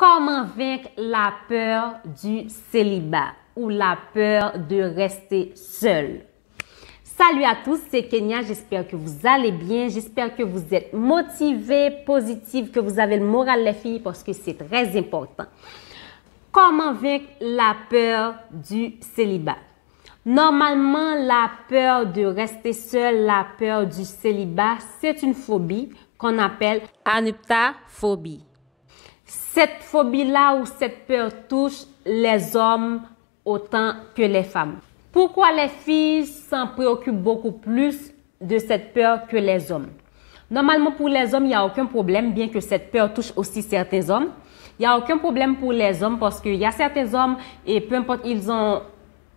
Comment vaincre la peur du célibat ou la peur de rester seul? Salut à tous, c'est Kenya, j'espère que vous allez bien, j'espère que vous êtes motivés, positifs, que vous avez le moral les filles parce que c'est très important. Comment vaincre la peur du célibat? Normalement, la peur de rester seul, la peur du célibat, c'est une phobie qu'on appelle anuptaphobie. Cette phobie-là ou cette peur touche les hommes autant que les femmes. Pourquoi les filles s'en préoccupent beaucoup plus de cette peur que les hommes? Normalement, pour les hommes, il n'y a aucun problème, bien que cette peur touche aussi certains hommes. Il n'y a aucun problème pour les hommes parce qu'il y a certains hommes, et peu importe, ils ont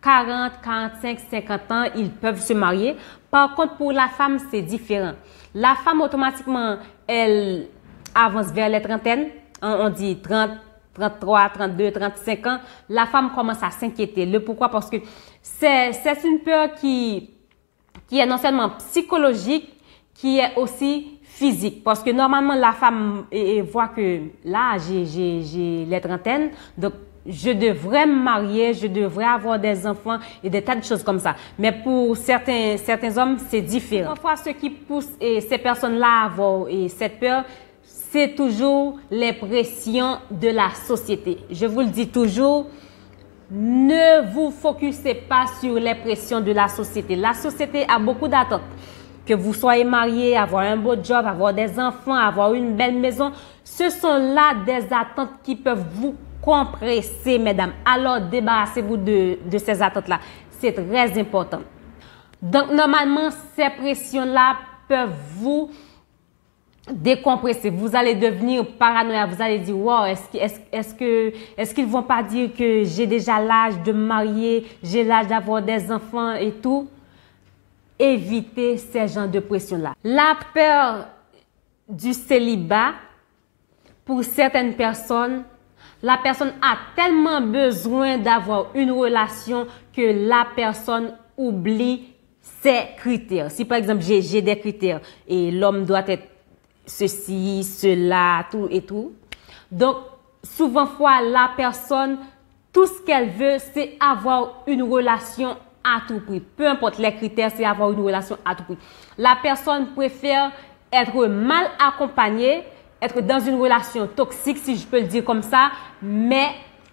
40, 45, 50 ans, ils peuvent se marier. Par contre, pour la femme, c'est différent. La femme, automatiquement, elle avance vers les trentaines. On dit 30, 33, 32, 35 ans. La femme commence à s'inquiéter. Le pourquoi? Parce que c'est une peur qui est non seulement psychologique, qui est aussi physique. Parce que normalement, la femme voit que là, j'ai les trentaines, donc je devrais me marier, je devrais avoir des enfants et des tas de choses comme ça. Mais pour certains hommes, c'est différent. Parfois, ce qui pousse ces personnes-là à avoir cette peur, c'est toujours les pressions de la société. Je vous le dis toujours, ne vous focussez pas sur les pressions de la société. La société a beaucoup d'attentes. Que vous soyez marié, avoir un beau job, avoir des enfants, avoir une belle maison, ce sont là des attentes qui peuvent vous compresser, mesdames. Alors, débarrassez-vous de ces attentes-là. C'est très important. Donc, normalement, ces pressions-là peuvent vous décompresser. Vous allez devenir paranoïa. Vous allez dire, wow, est-ce qu'ils vont pas dire que j'ai déjà l'âge de me marier, j'ai l'âge d'avoir des enfants et tout? Évitez ces genres de pression-là. La peur du célibat, pour certaines personnes, la personne a tellement besoin d'avoir une relation que la personne oublie ses critères. Si par exemple, j'ai des critères et l'homme doit être ceci, cela, tout et tout. Donc, souvent la personne, tout ce qu'elle veut, c'est avoir une relation à tout prix. Peu importe les critères, c'est avoir une relation à tout prix. La personne préfère être mal accompagnée, être dans une relation toxique, si je peux le dire comme ça, mais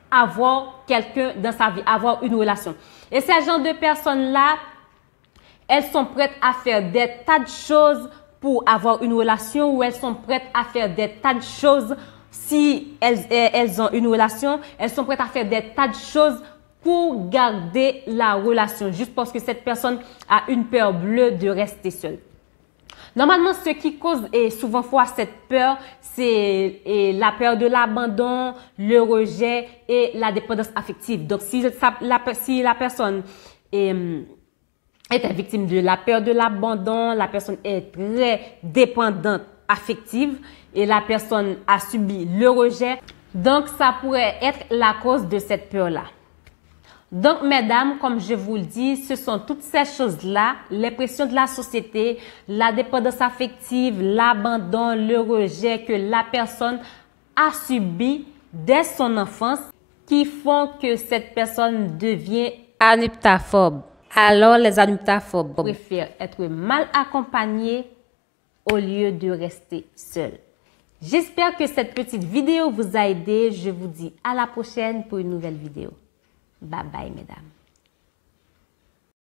avoir quelqu'un dans sa vie, avoir une relation. Et ces genres de personnes-là, elles sont prêtes à faire des tas de choses pour avoir une relation, ou elles sont prêtes à faire des tas de choses si elles ont une relation, elles sont prêtes à faire des tas de choses pour garder la relation, juste parce que cette personne a une peur bleue de rester seule. Normalement, ce qui cause souvent cette peur, c'est la peur de l'abandon, le rejet et la dépendance affective. Donc, si la personne est victime de la peur de l'abandon, la personne est très dépendante affective et la personne a subi le rejet, donc ça pourrait être la cause de cette peur-là. Donc, mesdames, comme je vous le dis, ce sont toutes ces choses-là, les pressions de la société, la dépendance affective, l'abandon, le rejet que la personne a subi dès son enfance qui font que cette personne devient anuptaphobe. Alors, les anuptaphobes préfèrent être mal accompagnés au lieu de rester seuls. J'espère que cette petite vidéo vous a aidé. Je vous dis à la prochaine pour une nouvelle vidéo. Bye bye, mesdames.